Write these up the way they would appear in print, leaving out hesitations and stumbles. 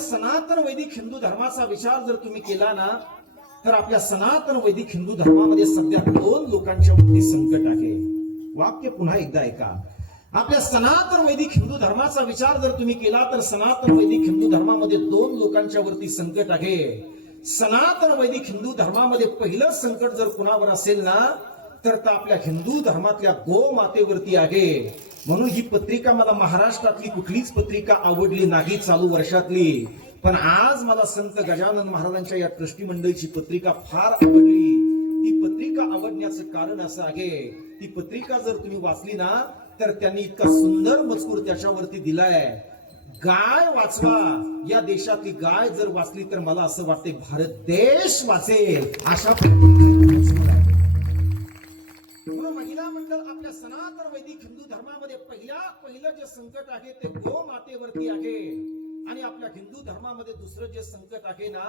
सनातन वैदिक हिंदू धर्माचा विचार जर तुम्ही केला ना, तर आपल्या सनातन वैदिक हिंदू धर्मामध्ये सध्या 2 लोकांच्या वरती संकट आहे. वाक्य पुन्हा एकदा ऐका. आपल्या सनातन वैदिक हिंदू धर्माचा विचार जर तुम्ही केला तर सनातन वैदिक हिंदू धर्मामध्ये 2 लोकांच्या वरती संकट आहे. सनातन वैदिक हिंदू धर्मामध्ये पहिलं संकट जर कुणावर असेल ना, तर आपल्या हिंदू धर्मातल्या गोमातेवरती आहे. म्हणून ही पत्रिका मला महाराष्ट्रातली कुठलीच पत्रिका आवडली नाही चालू वर्षातली, पण आज मला संत गजानन महाराजांच्या या ट्रस्टी मंडळीची पत्रिका फार आवडली. ती पत्रिका आवडण्याचं कारण असं आहे, ती पत्रिका जर तुम्ही वाचली ना, तर त्यांनी इतका सुंदर मजकूर त्याच्यावरती दिलाय. गाय वाचवा, या देशातली गाय जर वाचली तर मला असं वाटते भारत देश वाचेल, अशा महिला मंडळ आपल्या सनातन वैदिक हिंदू धर्मामध्ये पहिलं जे संकट आहे ते गोमातेवरती आहे. आणि आपल्या हिंदू धर्मामध्ये दुसरं जे संकट आहे ना,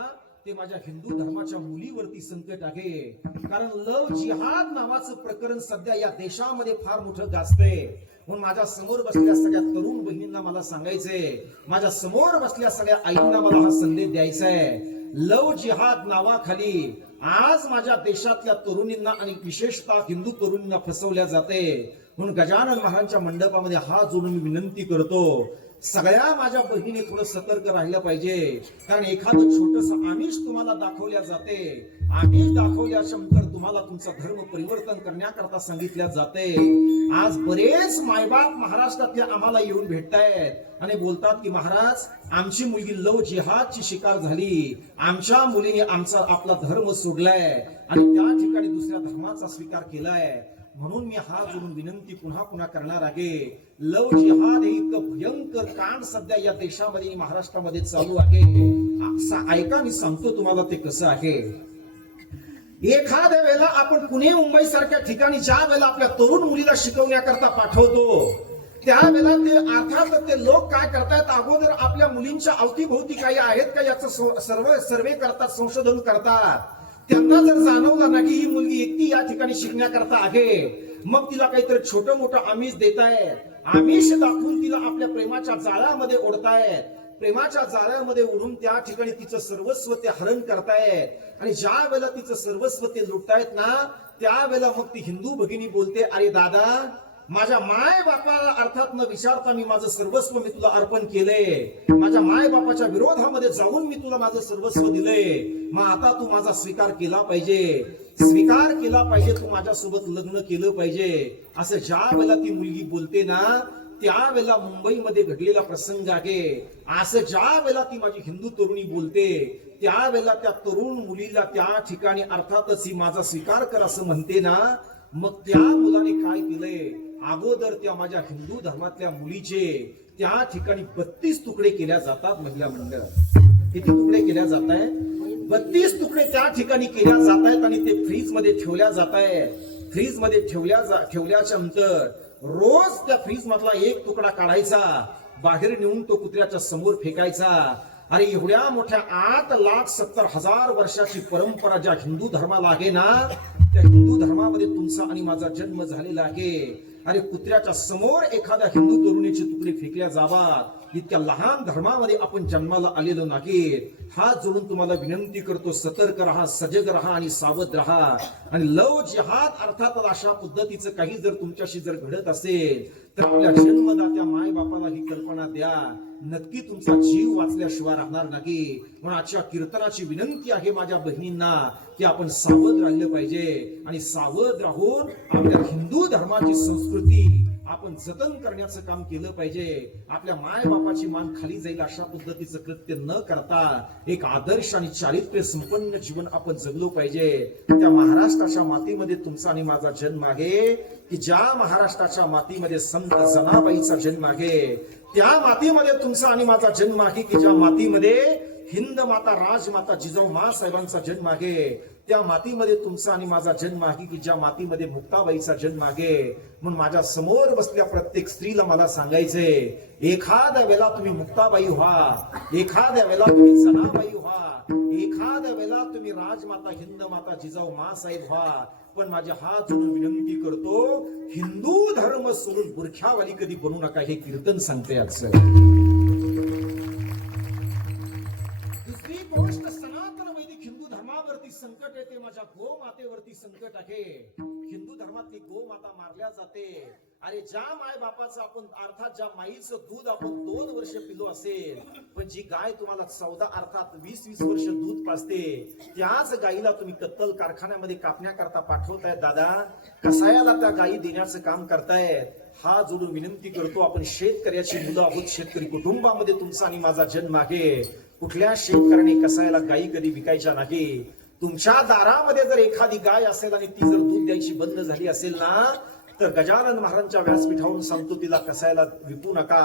ते माझ्या हिंदू धर्माच्या मुलीवरती संकट आहे. कारण लव जिहाद नावाचं प्रकरण सध्या या देशामध्ये फार मोठं गाजतंय. म्हणून माझ्या समोर बसलेल्या सगळ्या तरुण बहिणींना मला सांगायचंय, माझ्या समोर बसलेल्या सगळ्या आईंना मला हा संदेश द्यायचा आहे. लव जिहाद नावाखाली आज माझ्या देशातल्या तरुणींना आणि विशेषतः हिंदू तरुणींना फसवल्या जाते. म्हणून गजानन महाराजांच्या मंडपामध्ये हात जोडून मी विनंती करतो, सगळ्या माझ्या बहिणी थोडं सतर्क राहिलं पाहिजे. कारण एखादं छोटस आमिष तुम्हाला दाखवल्या जाते, आमिष दाखवल्यानंतर तुम्हाला तुमचा धर्म परिवर्तन करण्याकरता सांगितल्या जाते. आज बरेच मायबाप महाराष्ट्रातल्या आम्हाला येऊन भेटतायत आणि बोलतात की महाराज, आमची मुलगी लव जिहादची शिकार झाली, आमच्या मुलीने आपला धर्म सोडलाय आणि त्या ठिकाणी दुसऱ्या धर्माचा स्वीकार केलाय. म्हणून मी हात जोडून विनंती पुन्हा पुन्हा करणार आहे, लव जिहाद हे इतकं भयंकर कांड सध्या या देशामध्ये महाराष्ट्रामध्ये चालू आहे. ऐका, मी सांगतो तुम्हाला ते कसं आहे. एखाद्या वेळेला आपण पुणे मुंबई सारख्या ठिकाणी ज्या वेळेला आपल्या तरुण मुलीला शिकवण्याकरता पाठवतो, त्यावेळेला ते अर्थात ते लोक काय करतायत, अगोदर आपल्या मुलींच्या अवतीभोवती काही आहेत का याचं सर्वे करतात, संशोधन करतात. त्यांना जर जाणवलं ना की ही मुलगी एकटी या ठिकाणी शिकण्याकरता आहे, मग तिला काहीतरी छोटं मोठं आमिष देतायत, आमिष दाखवून तिला आपल्या प्रेमाच्या जाळ्यामध्ये ओढतायत. प्रेमाच्या जाळ्यामध्ये ओढून त्या ठिकाणी तिचं सर्वस्व ते हरण करतायत. आणि ज्या वेळेला तिचं सर्वस्व ते लुटतायत ना, त्यावेळेला मग ती हिंदू भगिनी बोलते, अरे दादा, माझ्या माय बापाला अर्थात न विचारता मी माझं सर्वस्व मी तुला अर्पण केलंय, माझ्या माय बापाच्या विरोधामध्ये जाऊन मी तुला माझं सर्वस्व दिलंय, मग आता तू माझा स्वीकार केला पाहिजे, स्वीकार केला पाहिजे, तू माझ्यासोबत लग्न केलं पाहिजे. असं ज्या वेळेला ती मुलगी बोलते ना, त्यावेळेला मुंबईमध्ये घडलेला प्रसंग आहे. असं ज्या वेळेला ती माझी हिंदू तरुणी बोलते, त्यावेळेला त्या तरुण मुलीला त्या ठिकाणी अर्थातच ही माझा स्वीकार कर असं म्हणते ना, मग त्या मुलाने काय केलंय, अगोदर त्या माझ्या हिंदू धर्मातल्या मुलीचे त्या ठिकाणी 32 तुकडे केल्या जातात. महिला मंडळात किती तुकडे केल्या जात आहेत? 32 तुकडे त्या ठिकाणी केल्या जात आहेत आणि ते फ्रीज मध्ये ठेवल्या जात आहेत. फ्रीज मध्ये ठेवल्याच्या नंतर रोज त्या फ्रीज मधला एक तुकडा काढायचा, बाहेर नेऊन तो कुत्र्याच्या समोर फेकायचा. अरे एवढ्या मोठ्या 8,70,000 वर्षाची परंपरा ज्या हिंदू धर्माला आहे ना, त्या हिंदू धर्मामध्ये तुमचा आणि माझा जन्म झालेला आहे. अरे कुत्र्याच्या समोर एखाद्या हिंदू तरुणीचे तुकडे फेकल्या जावा, इतक्या लहान धर्मामध्ये आपण जन्माला आलेलो नाही. हात जोडून तुम्हाला विनंती करतो, सतर्क राहा, सजग राहा आणि सावध राहा. आणि लव जिहाद अर्थात अशा पद्धतीचं काही जर तुमच्याशी जर घडत असेल तर आपल्या जन्मदात्या माय बापाला ही कल्पना द्या, नक्की तुमचा जीव वाचल्याशिवाय राहणार नाही. म्हणून आजच्या कीर्तनाची विनंती आहे माझ्या बहिणींना की आपण सावध राहिलं पाहिजे आणि सावध राहून आपल्या हिंदू धर्माची संस्कृती आपण जतन करण्याचं काम केलं पाहिजे. आपल्या माय बापाची मान खाली जाईल अशा पद्धतीचं कृत्य न करता एक आदर्श आणि चारित्र्य संपन्न जीवन आपण जगलो पाहिजे. त्या महाराष्ट्राच्या मातीमध्ये तुमचा आणि माझा जन्म आहे की ज्या महाराष्ट्राच्या मातीमध्ये संत जनाबाईचा जन्म आहे, त्या मातीमध्ये तुमचा आणि माझा जन्म आहे की ज्या मातीमध्ये हिंद माता राजमाता जिजाऊ मा साहेबांचा जन्म आहे, त्या मातीमध्ये तुमचा आणि माझा जन्म आहे की ज्या मातीमध्ये मुक्ताबाईचा जन्म आहे. म्हणून माझ्या समोर बसल्या प्रत्येक स्त्रीला मला सांगायचंय, एखाद्या वेळेला तुम्ही मुक्ताबाई व्हा, एखाद्या वेळेला तुम्ही जनाबाई व्हा, एखाद्या वेळेला तुम्ही राजमाता हिंद माता जिजाऊ मा साहेब व्हा, पण माझे हात जोडून विनंती करतो, हिंदू धर्म सोडून बुरख्यावाली कधी बनू नका. हे कीर्तन सांगते आजचं. माझ्यावरती संकट येते, माझ्या गोमातेवरती संकट आहे. हिंदू धर्मातली गोमाता मारल्या जाते. अरे ज्या माय बापाचं आपण अर्थात ज्या माईचं दूध आपण 2 वर्ष पिलो असेल, पण जी गाय तुम्हाला 14 अर्थात 20-20 वर्ष दूध पाजते, त्याच गाईला तुम्ही कत्तल कारखान्यामध्ये कापण्याकरता पाठवतायत. दादा कसायाला त्या गायी देण्याचं काम करतायत. हा जोडून विनंती करतो, आपण शेतकऱ्याची मुलं आहोत, शेतकरी कुटुंबामध्ये तुमचा आणि माझा जन्म आहे. कुठल्या शेतकऱ्याने कसायाला गायी कधी विकायच्या नाही. तुमच्या दारामध्ये जर एखादी गाय असेल आणि ती जर दूध द्यायची बंद झाली असेल ना, तर गजानन महाराजांच्या व्यासपीठावरून सांगतो, तिला कसायला विकू नका,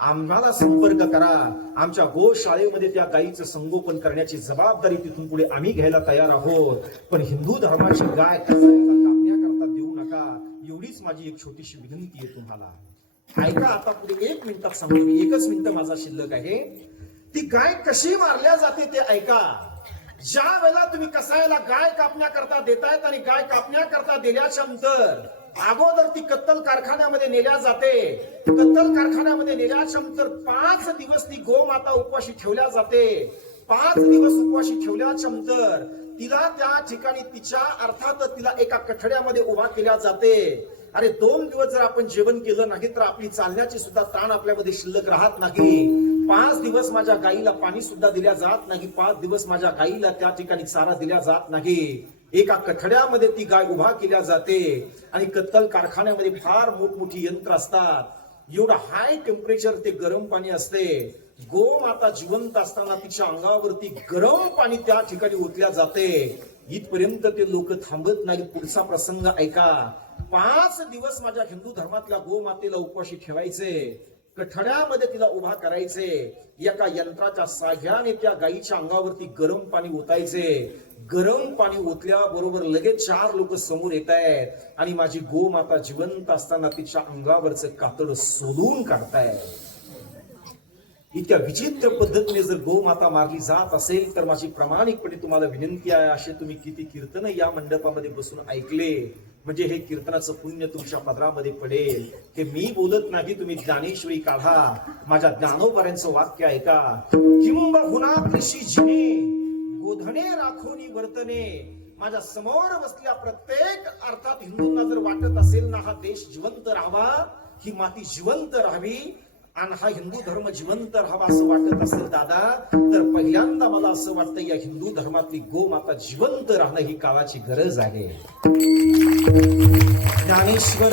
आम्हाला संपर्क करा. आमच्या गोशाळेमध्ये त्या गायीचं संगोपन करण्याची जबाबदारी तिथून पुढे आम्ही घ्यायला तयार आहोत. पण हिंदू धर्माची गाय कसायला कापण्याकरता देऊ नका. एवढीच माझी एक छोटीशी विनंती आहे तुम्हाला. ऐका, आता पुढे 1 मिनिटात सांगतो मी, 1च मिनिट माझा शिल्लक आहे. ती गाय कशी मारल्या जाते ते ऐका. ज्या वेळेला तुम्ही कसायला गाय कापण्याकरता देतायत आणि गाय कापण्याकरता दिल्याच्या नंतर अगोदर ती कत्तल कारखान्यामध्ये नेल्या जाते. कत्तल कारखान्यामध्ये नेल्याच्या नंतर 5 दिवस ती गोमाता उपवाशी ठेवल्या जाते. 5 दिवस उपवाशी ठेवल्याच्या नंतर तिला त्या ठिकाणी तिच्या अर्थात तिला एका कठड्यामध्ये उभा केल्या जाते. अरे 2 दिवस जर आपण जेवण केलं नाही तर आपली चालण्याची सुद्धा ताण आपल्यामध्ये शिल्लक राहत नाही. 5 दिवस माझ्या गाईला पाणी सुद्धा दिल्या जात नाही. 5 दिवस माझ्या गाईला त्या ठिकाणी चारा दिल्या जात नाही. एका कठड्यामध्ये ती गाय उभा केल्या जाते आणि कत्तल कारखान्यामध्ये फार मोठमोठी यंत्र असतात. एवढं हाय टेम्परेचर ते गरम पाणी असते. गोमाता जिवंत असताना तिच्या अंगावरती गरम पाणी त्या ठिकाणी ओतल्या जाते. इथपर्यंत ते लोक थांबत नाही. पुढचा प्रसंग ऐका. 5 दिवस माझ्या हिंदू धर्मातल्या गोमातेला उपवाशी ठेवायचे. कठड्यामध्ये तिला उभा करायचे. एका यंत्राच्या साह्याने त्या गायीच्या अंगावरती गरम पाणी ओतायचे. गरम पाणी ओतल्याबरोबर लगेच 4 लोक समोर येत आहेत आणि माझी गोमाता जिवंत असताना तिच्या अंगावरचं कातड सोलून काढतायत. इतक्या विचित्र पद्धतीने जर गोमाता मारली जात असेल तर माझी प्रामाणिकपणे तुम्हाला विनंती आहे, असे तुम्ही किती कीर्तन या मंडपामध्ये बसून ऐकले म्हणजे हे कीर्तनाचं पुण्य तुमच्या पदरामध्ये पडेल. हे मी बोलत नाही, तुम्ही ज्ञानेश्वरी काढा. माझ्या ज्ञानोबाऱ्यांचं वाक्य ऐका. किंबहुना कृषी जिने गोधने राखोनी वर्तने. माझ्या समोर बसल्या प्रत्येक अर्थात हिंदूंना जर वाटत असेल ना हा देश जिवंत राहावा, ही माती जिवंत राहावी आणि हा हिंदू धर्म जिवंत राहावा असं वाटत असेल दादा, तर पहिल्यांदा मला असं वाटतं या हिंदू धर्मातली गोमाता जिवंत राहणं ही काळाची गरज आहे. ज्ञानेश्वर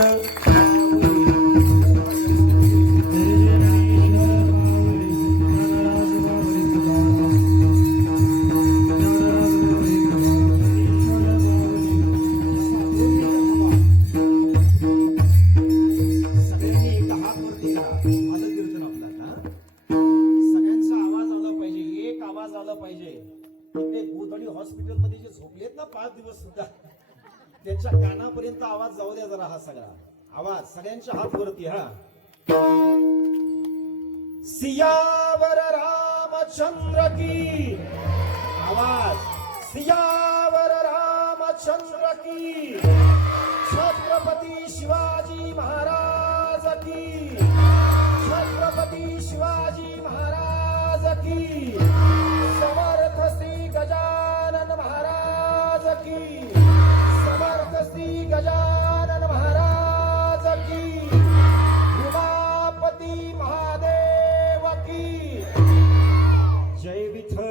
हॉस्पिटलमध्ये जे झोपलेत ना 5 दिवस सुद्धा त्यांच्या कानापर्यंत आवाज जाऊ द्या जरा. हा सगळा आवाज सगळ्यांच्या हात वरती. हा सियावर रामचंद्र की आवाज. सियावर रामचंद्र की. छत्रपती शिवाजी महाराज की. छत्रपती शिवाजी महाराज की. समर्थ श्री गजानन महाराज की. समर्थ श्री गजानन महाराज की. उमापती महादेव की. जय विठ्ठल.